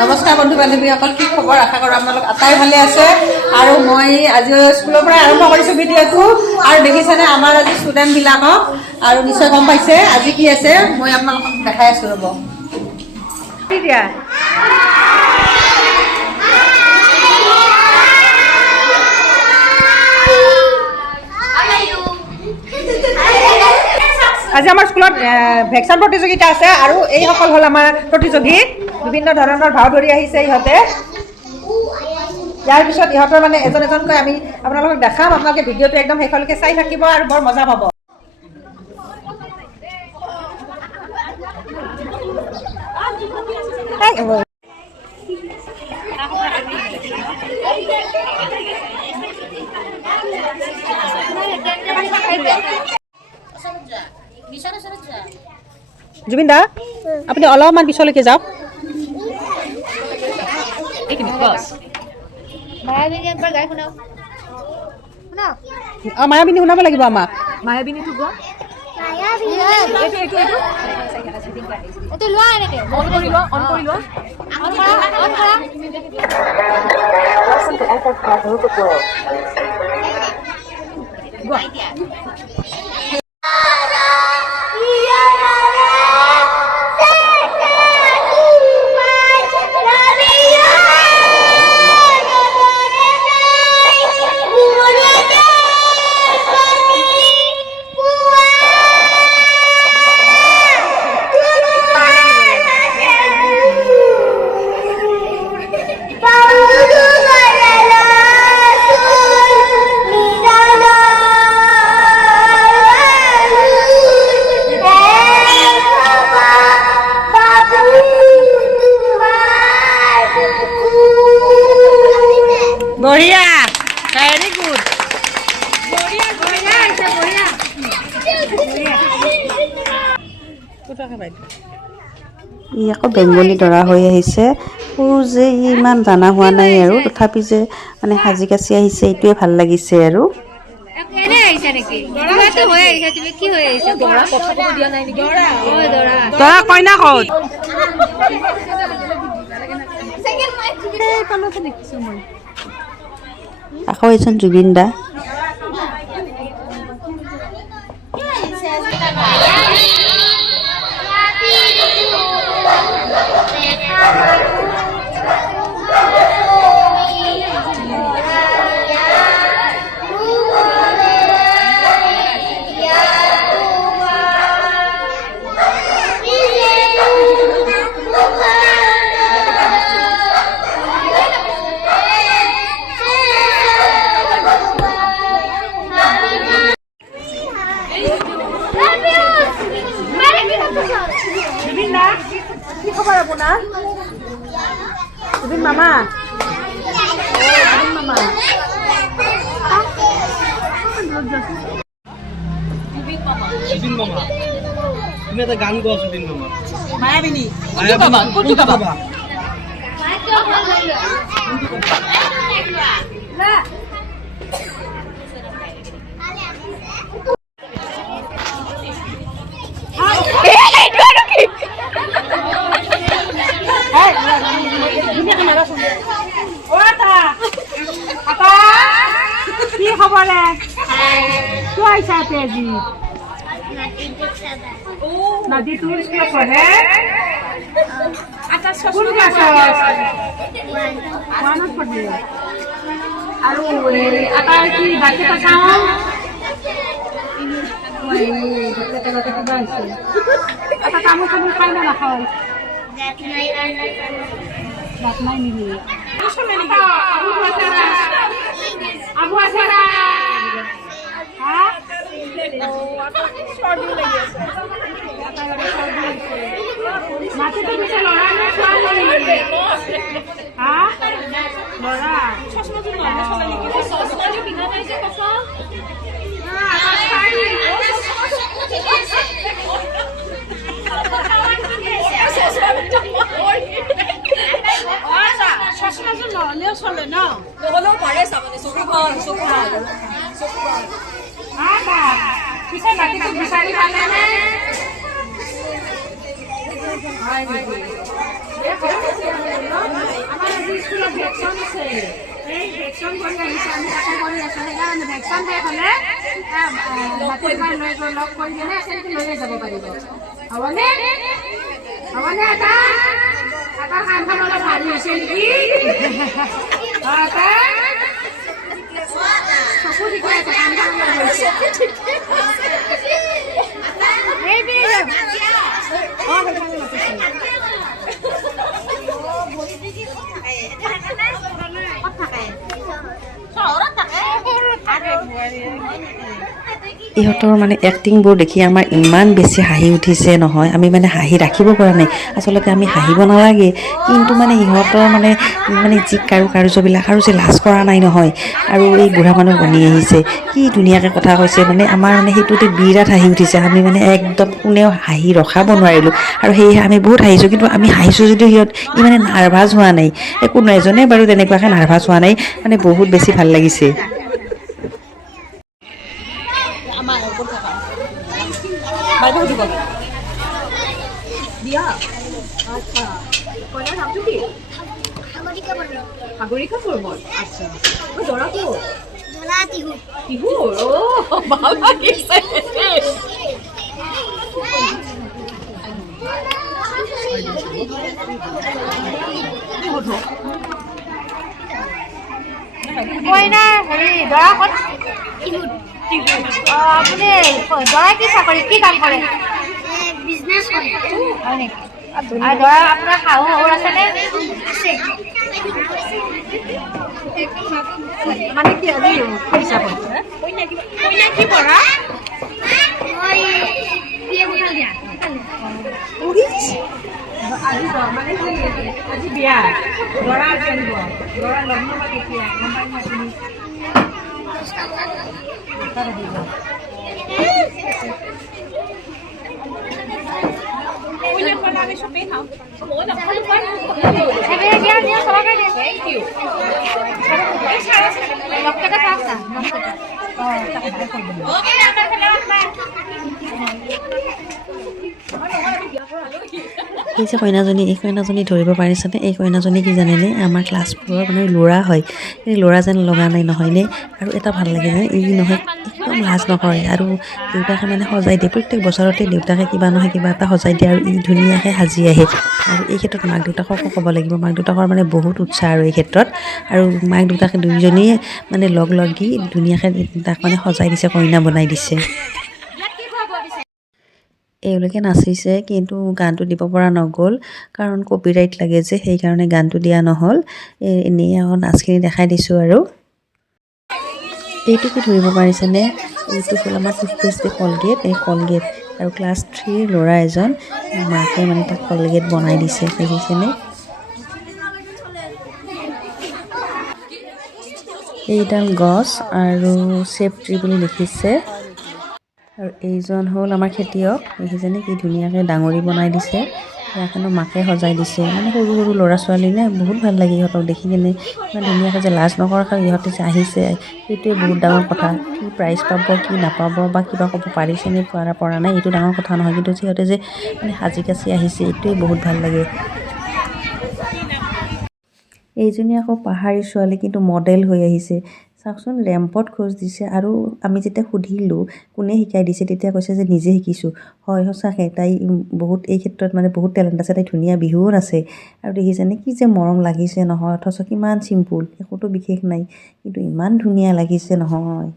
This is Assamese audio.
নমস্কাৰ বন্ধু বান্ধৱীসকল, কি খবৰ? আশা কৰোঁ আপোনালোক আটাই ভালে আছে। আৰু মই আজি স্কুলৰ পৰা আৰম্ভ কৰিছোঁ ভিডিঅ'টো। আৰু দেখিছেনে আমাৰ আজি ষ্টুডেণ্টবিলাকক, আৰু নিশ্চয় গম পাইছে আজি কি আছে। মই আপোনালোকক দেখাই আছোঁ, ৰ'ব। এতিয়া আজি আমাৰ স্কুলত ভেকচিন প্ৰতিযোগিতা আছে, আৰু এইসকল হ'ল আমাৰ প্ৰতিযোগী। বিভিন্ন ধৰণৰ ভাও ধৰি আহিছে ইহঁতে। ইয়াৰ পিছত ইহঁতৰ মানে এজন এজনকৈ আমি আপোনালোকক দেখাম। আপোনালোকে ভিডিঅ'টো একদম শেষলৈকে চাই থাকিব আৰু বৰ মজা পাব। জুবিন দা, আপুনি অলপমান পিছলৈকে যাওক। মায়াবিনী শুনাব লাগিব আমাক। মায়াবিনীটো গোৱা। বঢ়িয়া, ভেৰি গুড। ই আকৌ বেংগলী দৰা হৈ আহিছে। সৰু যে ইমান জানা হোৱা নাই, আৰু তথাপি যে মানে সাজি কাচি আহিছে, এইটোৱে ভাল লাগিছে। আৰু দৰা কইনা ক'ত? আকৌ এজন জুবিন দা। জুবিন দা, কি খবৰ আপোনাৰ? জুবিন মামা, জুবিন মামা। জুবিন মামা, তুমি এটা গান গোৱা। জুবিন মামা, মায়াবিনী। কোনটো গাবা? কি খবৰ? তো আহিছা আজি? নাদি তোৰ স্কুলত পঢ়ে? কোন ক্লাছত? 1ত পঢ়ে। আৰু আটাৰ কি বাচ্চা চাওঁ? এটা তামোল চামোল খাই না নাখায়? বাট নাই নিবি। আবু আছে না? হ্যাঁ, মাটিতে পিছে লৰা নে ছোৱালী? হা, লৰা। চশমাযোৰ নহ'লেও চলে ন? নহ'লেও পাৰে চাবলৈ। চকু ভাল, চকু ভাল। পিছে বাকীটো বিচাৰি পালেনে? হয় নেকি? ভেকচিন কৰি আহিছে আমি তাকে কৰি আছোঁ সেইকাৰণে ভেকচিন শেষ হ'লে বাতিমাৰ লগ কৰি কিনে একেলগে লৈয়ে যাব পাৰিব হ'বনে হ'বনে এটা কাণখন অলপ ভাৰী হৈছে নেকি চকু দেখুৱাই আছে কাণখন হৈছে ইহঁতৰ মানে এক্টিংবোৰ দেখি আমাৰ ইমান বেছি হাঁহি উঠিছে নহয় আমি মানে হাঁহি ৰাখিব পৰা নাই আচলতে আমি হাঁহিব নালাগে কিন্তু মানে ইহঁতৰ মানে যি কাৰ্যবিলাক আৰু যে লাজ কৰা নাই নহয় আৰু এই বুঢ়া মানুহ বনি আহিছে কি ধুনীয়াকৈ কথা কৈছে মানে আমাৰ মানে সেইটোতে বিৰাট হাঁহি উঠিছে আমি মানে একদম কোনেও হাঁহি ৰখাব নোৱাৰিলোঁ আৰু সেয়েহে আমি বহুত হাঁহিছোঁ কিন্তু আমি হাঁহিছোঁ যদিও সিহঁত ইমানে নাৰ্ভাছ হোৱা নাই একো নাই এজনে বাৰু তেনেকুৱাকৈ নাৰ্ভাছ হোৱা নাই মানে বহুত বেছি ভাল লাগিছে বাইদেউ দিব দিয়া আচ্ছা কইনাৰ নামটো কি সাগৰিকা পৰ্বত আচ্ছা দৰাটো টিহু ভাল লাগিছে কইনা হেৰি দৰা ক'ত আপুনি দৰাই কি চাকৰি কি কাম কৰে বিজনেছ কৰে হয় নেকি আৰু দৰা আপোনাৰ শাহু শহুৰ আছেনে মানে কি আজি হিচাপত কইনা কি পঢ়া মই বিয়ে বনাল দিয়া আজি বিয়া দৰা আজি আনিব দৰা লগ্ন বা কেতিয়া গম পাই আপুনি এই যে কইনাজনী এই কইনাজনী ধৰিব পাৰিছেনে এই কইনাজনী কি জানেনে আমাৰ ক্লাছবোৰৰ মানে ল'ৰা হয় এই ল'ৰা যেন লগা নাই নহয়নে আৰু এটা ভাল লাগে যে এই নহয় একদম লাজ নকৰে আৰু দেউতাকে মানে সজাই দিয়ে প্ৰত্যেক বছৰতে দেউতাকে কিবা নহয় কিবা এটা সজাই দিয়ে আৰু ই ধুনীয়াকৈ সাজি আহে আৰু এই ক্ষেত্ৰত মাক দেউতাককো ক'ব লাগিব মাক দেউতাকৰ মানে বহুত উৎসাহ আৰু এই ক্ষেত্ৰত আৰু মাক দেউতাকে দুয়োজনীয়ে মানে লগ লাগি ধুনীয়াকৈ তাক মানে সজাই দিছে কইনা বনাই দিছে এওঁলোকে নাচিছে কিন্তু গানটো দিব পৰা নগ'ল কাৰণ কপিৰাইট লাগে যে সেইকাৰণে গানটো দিয়া নহ'ল এনেই আৰু নাচখিনি দেখাই দিছোঁ আৰু এইটো কি ধৰিব পাৰিছেনে এইটো হ'ল আমাৰ টুথপেষ্ট কলগেট এই কলগেট আৰু ক্লাছ 3ৰ ল'ৰা এজন মাকে মানে তাক কলগেট বনাই দিছে দেখিছেনে এইডাল গছ আৰু চেফ ট্ৰী বুলি লিখিছে আৰু এইজন হ'ল আমাৰ খেতিয়ক দেখিছেনে কি ধুনীয়াকৈ ডাঙৰি বনাই দিছে ইয়াখনো মাকে সজাই দিছে মানে সৰু সৰু ল'ৰা ছোৱালী নে বহুত ভাল লাগে ইহঁতক দেখি কিনে ইমান ধুনীয়াকৈ যে লাজ নকৰাকৈ ইহঁতে যে আহিছে সেইটোৱে বহুত ডাঙৰ কথা কি প্ৰাইজ পাব কি নাপাব বা কিবা ক'ব পাৰিছে নে পৰা নাই এইটো ডাঙৰ কথা নহয় কিন্তু সিহঁতে যে মানে সাজি কাচি আহিছে এইটোৱে বহুত ভাল লাগে এইজনী আকৌ পাহাৰী ছোৱালী কিন্তু মডেল হৈ আহিছে চাওকচোন ৰেম্পত খোজ দিছে আৰু আমি যেতিয়া সুধিলোঁ কোনে শিকাই দিছে তেতিয়া কৈছে যে নিজে শিকিছোঁ হয় সঁচাকৈ তাই বহুত এই ক্ষেত্ৰত মানে বহুত টেলেণ্ট আছে তাই ধুনীয়া বিহুও নাচে আৰু দেখিছেনে কি যে মৰম লাগিছে নহয় অথচ কিমান চিম্পুল একোতো বিশেষ নাই কিন্তু ইমান ধুনীয়া লাগিছে নহয়